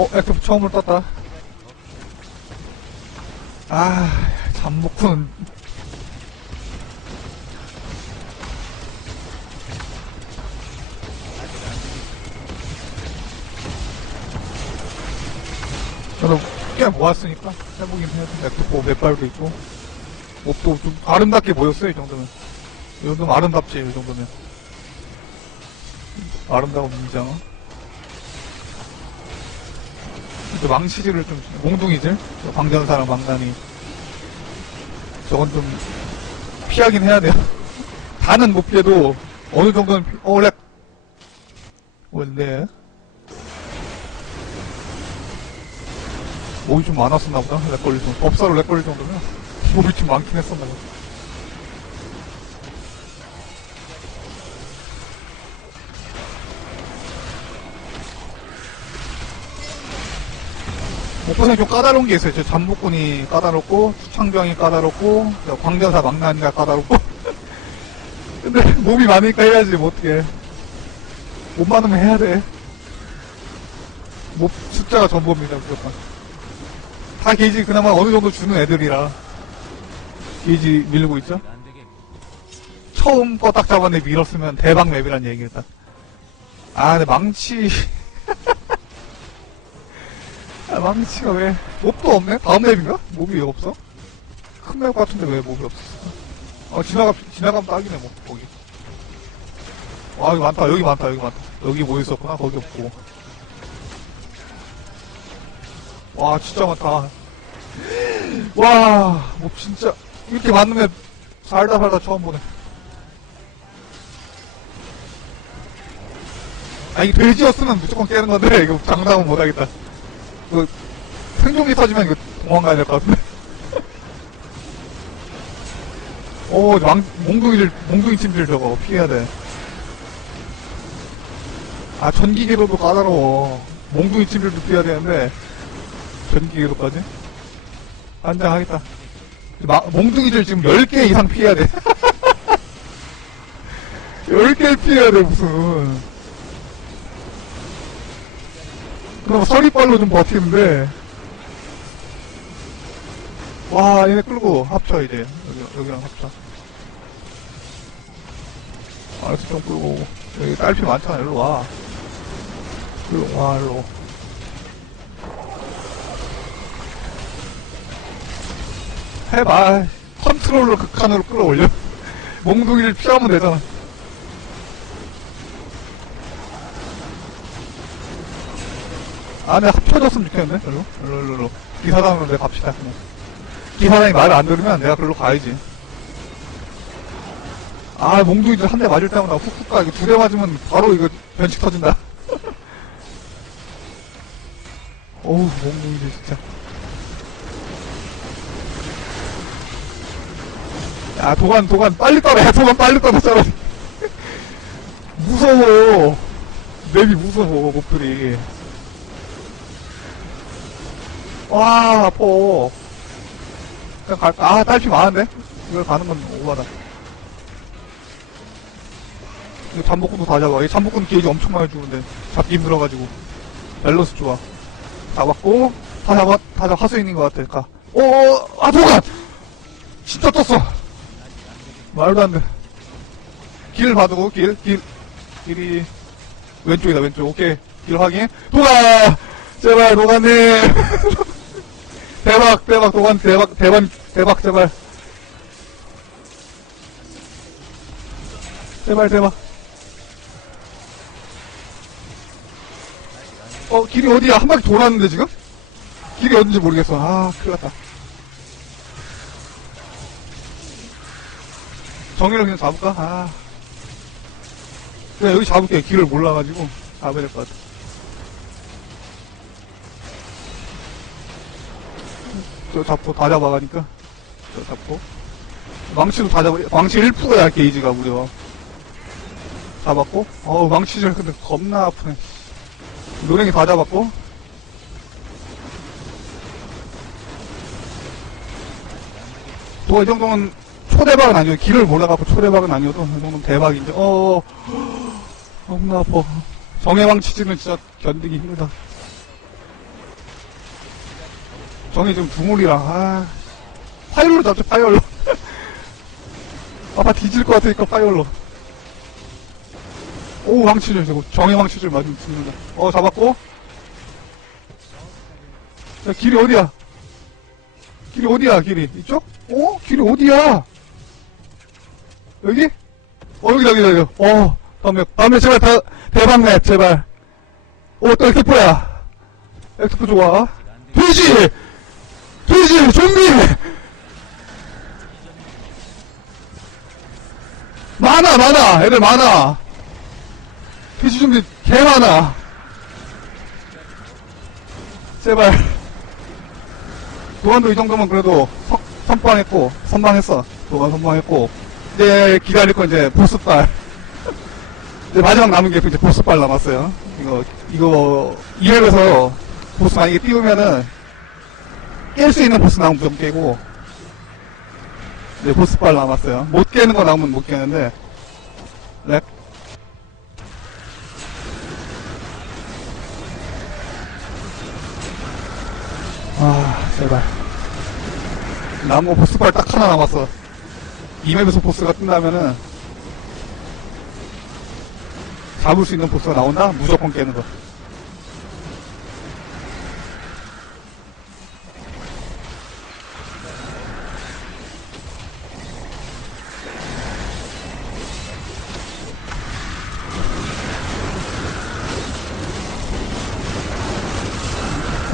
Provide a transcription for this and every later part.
어, 액티브 처음으로 떴다. 아, 잠복훈. 저도 꽤 모았으니까 해보긴 해야 돼. 액티브 맷발도 있고. 몹도 좀 아름답게 보였어요, 이 정도면. 이 정도면 아름답지, 이 정도면. 아름다운 인정. 망치질을 좀, 몽둥이질? 저 광전사랑 망나니. 저건 좀, 피하긴 해야 돼요. 다는 못 피해도, 어느 정도는, 피... 어, 렉! 원래. 몸이 좀 많았었나 보다, 렉 걸릴 정도. 법사로 렉 걸릴 정도면. 몸이 좀 많긴 했었나 보다. 목포선이 좀 까다로운 게 있어요. 저 잠복군이 까다롭고, 수창병이 까다롭고, 저 광전사 망나니가 까다롭고. 근데 몸이 많으니까 해야지, 뭐 어떡해. 못 많으면 해야 돼. 목 숫자가 전부입니다, 무조건. 다 게이지 그나마 어느 정도 주는 애들이라. 게이지 밀고 있죠? 처음 거 딱 잡았는데 밀었으면 대박 맵이란 얘기겠다. 아, 근데 망치. 아, 망치가 왜, 몹도 없네? 다음 맵인가? 몹이 왜 없어? 큰 맵 같은데 왜 몹이 없어? 어, 지나가, 지나가면 딱이네, 뭐, 거기. 와, 여기 많다, 여기 많다, 여기 많다. 여기 뭐 있었구나, 거기 없고. 와, 진짜 많다. 와, 몹 진짜, 이렇게 많은 맵, 살다 살다 처음 보네. 아, 이게 돼지였으면 무조건 깨는 건데, 이거 장담은 못하겠다. 그 생존기 터지면 이거 도망가야 될 것 같은데. 오, 망, 몽둥이를, 몽둥이 침질 저거 피해야 돼. 아, 전기기로도 까다로워. 몽둥이 침질도 피해야 되는데, 전기기로까지? 안장하겠다. 마, 몽둥이들 지금 10개 이상 피해야 돼. 10개를 피해야 돼, 무슨. 그럼 서리빨로 좀 버티는데. 와 얘네 끌고 합쳐 이제. 여기, 여기랑 합쳐. 알았어 좀 끌고. 여기 딸피 많잖아 일로 와. 일로 와 일로. 해봐. 컨트롤러 극한으로 끌어올려. 몽둥이를 피하면 되잖아 아, 내가 합쳐졌으면 좋겠는데, 별로? 일로, 일로. 기사단으로 내가 갑시다, 그냥. 기사단이 말을 안 들으면 내가 글로 가야지. 아, 몽둥이들 한 대 맞을 때마다 훅훅 가. 이거 두 대 맞으면 바로 이거 변칙 터진다. 어우, 몽둥이들 진짜. 야, 도관, 도관, 빨리 떨어. 야, 도관 빨리 떨어져라. 무서워. 맵이 무서워, 목들이. 와, 아파. 그냥 갈까? 아, 딸피 많은데? 이걸 가는 건 오바다. 이거 잠복군도 다 잡아. 이 잠복군 게이지 엄청 많이 주는데. 잡기 힘들어가지고. 밸런스 좋아. 잡았고, 다 잡아, 다 잡아, 하수인인 것 같아. 가. 오, 아, 도관! 진짜 떴어! 말도 안 돼. 길 봐두고, 길, 길. 길이, 왼쪽이다, 왼쪽. 오케이. 길 확인. 도관! 제발, 도관님! 대박, 대박, 도관, 대박, 대박, 대박, 제발. 제발, 대박. 어, 길이 어디야? 한 바퀴 돌았는데, 지금? 길이 어딘지 모르겠어. 아, 큰일 났다. 정의를 그냥 잡을까? 아. 그냥 여기 잡을게. 길을 몰라가지고. 잡아야 될 것 같아. 저 잡고 다 잡아가니까. 저 잡고. 망치도 다 잡아 망치 1%야 게이지가 무려. 잡았고. 어우 망치질 근데 겁나 아프네. 노랭이 다 잡았고. 또이 정도면 초대박은 아니어도 길을 몰라가고 초대박은 아니어도 이 정도면 대박인데. 어 겁나 아파. 정해망치질은 진짜 견디기 힘들다 정이 지금 두물이라, 아. 파이어로 잡죠, 파이어로. 아빠 뒤질 것 같으니까 파이어로. 오, 황치줄, 저거. 정의 황치줄 맞으면 죽는다. 어, 잡았고. 자, 길이 어디야? 길이 어디야, 길이? 이쪽? 어? 길이 어디야? 여기? 어, 여기다, 여기다, 여기. 어, 다음에, 제발 다, 대박넷, 제발. 오, 또 엑스포야. 엑스포 좋아. 돼지! 돼지! 좀비! 많아, 많아! 애들 많아! 돼지 좀비 개 많아! 제발. 도안도 이 정도면 그래도 선, 선방했고, 선방했어. 도안 선방했고. 이제 기다릴 건 이제 보스빨. 이제 마지막 남은 게 이제 보스빨 남았어요. 이거, 이거, 2렙에서 보스 만약에 띄우면은, 깰 수 있는 보스 나오면 무조건 깨고, 이제 보스빨 남았어요. 못 깨는 거 나오면 못 깨는데, 렉. 아, 제발. 남은 거 보스빨 딱 하나 남았어. 이 맵에서 보스가 뜬다면은, 잡을 수 있는 보스가 나온다? 무조건 깨는 거.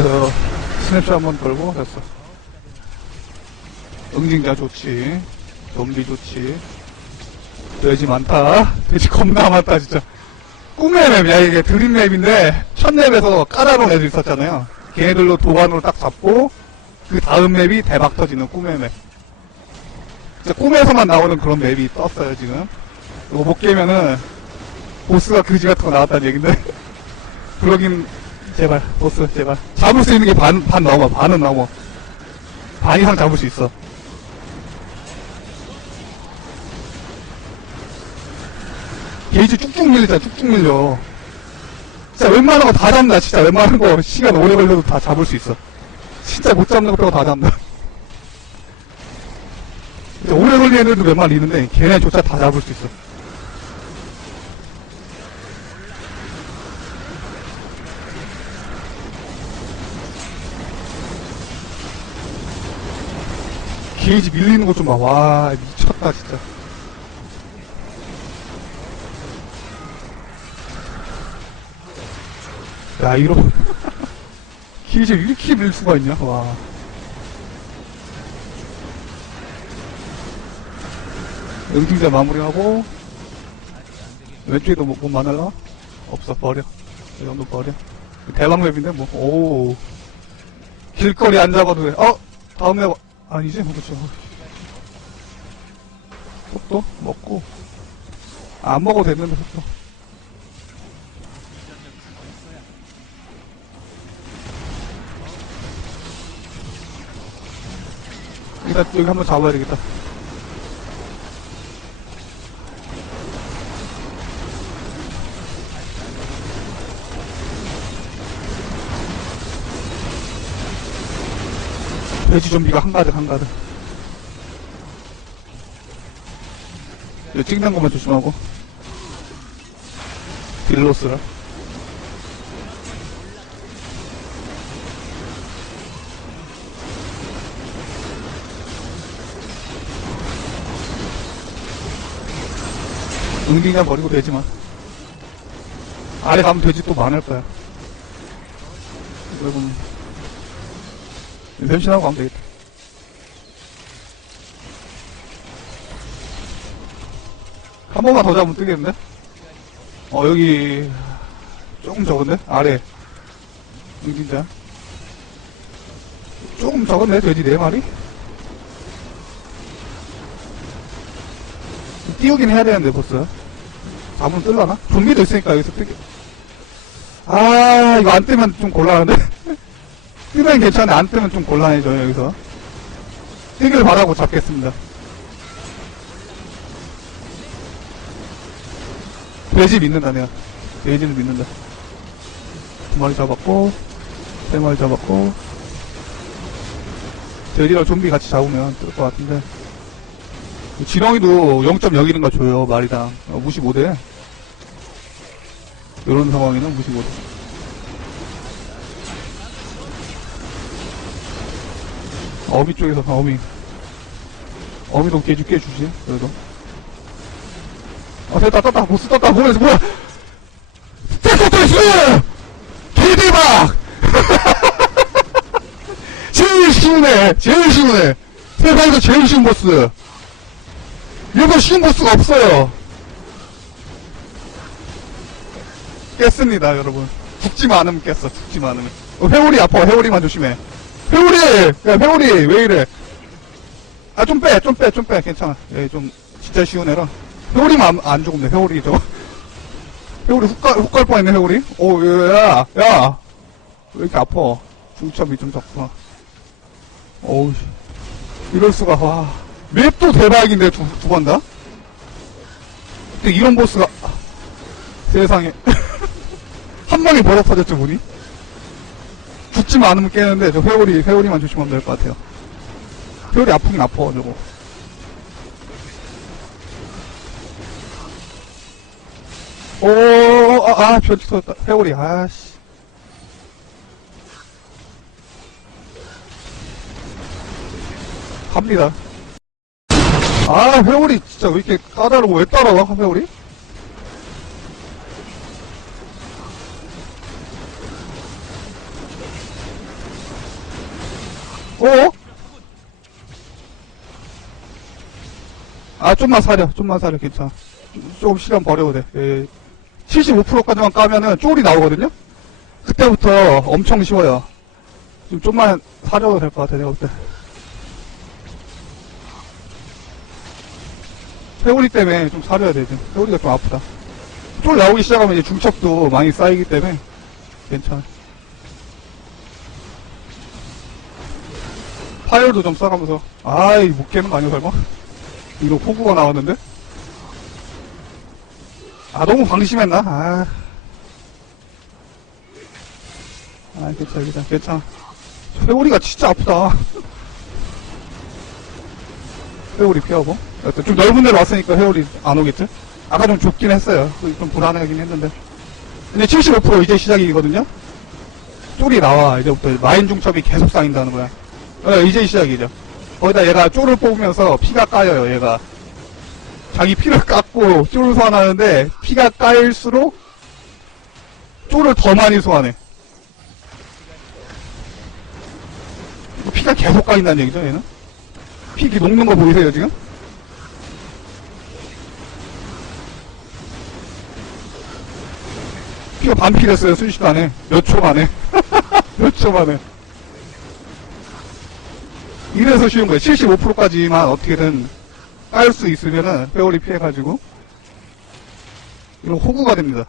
그래서 스냅샷 한번 걸고 됐어. 응징자 좋지. 좀비 좋지. 돼지 많다. 돼지 겁나 많다 진짜. 꿈의 맵이야 이게 드림 맵인데 첫 맵에서 까다로운 애들 있었잖아요. 걔네들로 도관으로 딱 잡고 그 다음 맵이 대박 터지는 꿈의 맵. 진짜 꿈에서만 나오는 그런 맵이 떴어요 지금. 이거 못 깨면은 보스가 그지 같은 거 나왔다는 얘긴데. 그러긴 제발 보스 제발. 잡을 수 있는 게 반 반 넘어 반은 넘어. 반 이상 잡을 수 있어. 게이지 쭉쭉 밀리잖아 쭉쭉 밀려. 진짜 웬만한 거 다 잡는다 진짜. 웬만한 거 시간 오래 걸려도 다 잡을 수 있어. 진짜 못 잡는 거 빼고 다 잡는다. 오래 걸리는 애들도 몇 마리 있는데 걔네조차 다 잡을 수 있어 게이지 밀리는 것 좀 봐. 와, 미쳤다, 진짜. 야, 이러. 게이지 이렇게 밀 수가 있냐? 와. 응징자 마무리하고, 왼쪽에도 뭐, 뭐 많을라? 없어, 버려. 이 정도 버려. 대박 맵인데, 뭐, 오. 길거리 안 잡아도 돼. 어? 다음 맵, 아니지? 그렇죠. 속도? 먹고. 안 먹어도 됐는데, 속도. 일단 여기 한번 잡아야 되겠다. 돼지 좀비가 한가득 한가득. 이거 찍는 것만 조심하고. 딜로스라. 응징이나 버리고 되지만 아래 가면 돼지 또 많을 거야. 여러분 변신하고 가면 되겠다. 한 번만 더 잡으면 뜨겠는데? 어, 여기, 조금 적은데? 아래. 응진자. 조금 적은데? 돼지 네 마리? 띄우긴 해야 되는데, 보스. 잡으면 뜰라나? 좀비도 있으니까 여기서 뜨게. 아, 이거 안 뜨면 좀 곤란한데? 뜨면 괜찮아. 안 뜨면 좀 곤란해져요, 여기서. 뜨길 바라고 잡겠습니다. 돼지 믿는다, 내가. 돼지를 믿는다. 두 마리 잡았고, 세 마리 잡았고, 돼지랑 좀비 같이 잡으면 뜰 것 같은데. 지렁이도 0.01인가 줘요, 말이당. 어, 무시 못해. 이런 상황에는 무시 못해. 어미 쪽에서 어미. 어미도 깨주, 깨주지, 그래도. 아, 됐다, 떴다, 보스 떴다, 뭐야, 뭐야! 테토테스! 개대박! 제일 쉬우네, 제일 쉬우네. 세상에서 제일 쉬운 보스. 이거 쉬운 보스가 없어요. 깼습니다, 여러분. 죽지만 않으면 깼어, 죽지만 않으면. 어, 회오리 아파, 회오리만 조심해. 회오리! 야, 회오리, 왜 이래? 아, 좀 빼, 좀 빼, 좀 빼, 괜찮아. 예, 좀, 진짜 쉬운 애라. 회오리만 안, 안 죽으면 돼, 회오리 저거. 회오리 훅 갈, 훅갈 뻔했네, 회오리. 오, 야, 야. 왜 이렇게 아파? 중첩이 좀 적구나. 어우, 씨. 이럴 수가, 와. 맵도 대박인데, 두, 두 번 다? 근데 이런 보스가, 세상에. 한 방에 버럭 터졌죠, 문이? 죽지만 않으면 깨는데, 저 회오리, 회오리만 조심하면 될 것 같아요. 회오리 아프긴 아파, 저거. 오, 아, 아, 변치 터졌다. 회오리, 아씨. 갑니다. 아, 회오리 진짜 왜 이렇게 까다로워? 왜 따라와, 회오리? 아, 좀만 사려, 좀만 사려, 괜찮아. 좀- 조금 시간 버려도 돼. 예. 75%까지만 까면은 쫄이 나오거든요? 그때부터 엄청 쉬워요. 좀 좀만 사려도 될 것 같아, 내가 볼 때. 회오리 때문에 좀 사려야 돼, 지금. 회오리가 좀 아프다. 쫄 나오기 시작하면 이제 중첩도 많이 쌓이기 때문에 괜찮아. 파열도 좀 써가면서. 아이, 못 깨는 거 아니야, 설마? 이거 포구가 나왔는데? 아, 너무 방심했나? 아. 아, 괜찮아, 괜찮아, 괜찮아. 회오리가 진짜 아프다. 회오리 피하고. 여튼 좀 넓은 데로 왔으니까 회오리 안 오겠지? 아까 좀 좁긴 했어요. 좀 불안하긴 했는데. 근데 75% 이제 시작이거든요? 쫄이 나와, 이제부터. 마인 중첩이 계속 쌓인다는 거야. 어, 이제 시작이죠. 거기다 얘가 쫄을 뽑으면서 피가 까여요, 얘가. 자기 피를 깎고 쫄을 소환하는데 피가 까일수록 쫄을 더 많이 소환해. 피가 계속 까인다는 얘기죠, 얘는? 피 이렇게 녹는 거 보이세요, 지금? 피가 반피됐어요, 순식간에. 몇 초 만에. 몇 초 만에. 이래서 쉬운 거예요. 75%까지만 어떻게든 깔 수 있으면은 회오리 피해가지고 이런 호구가 됩니다.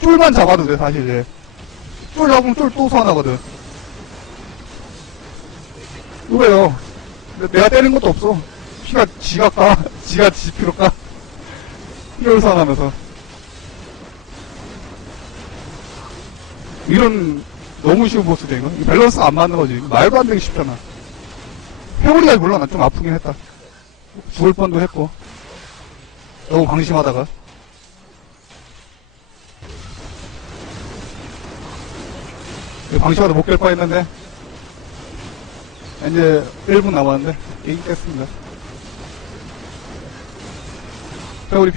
쫄만 잡아도 돼 사실 이제 쫄 잡으면 쫄 또 소환하거든. 그래요. 내가 때린 것도 없어. 피가 지가 까, 지가 지 피로 까. 피를 소환하면서 이런 너무 쉬운 보스다 이거. 이 밸런스 안 맞는 거지. 말도 안 되게 쉽잖아. 회오리가 물론 좀 아프긴 했다. 죽을 뻔도 했고. 너무 방심하다가. 방심하다 못 깰 뻔했는데. 이제 1분 남았는데 게임 깼습니다. 회오리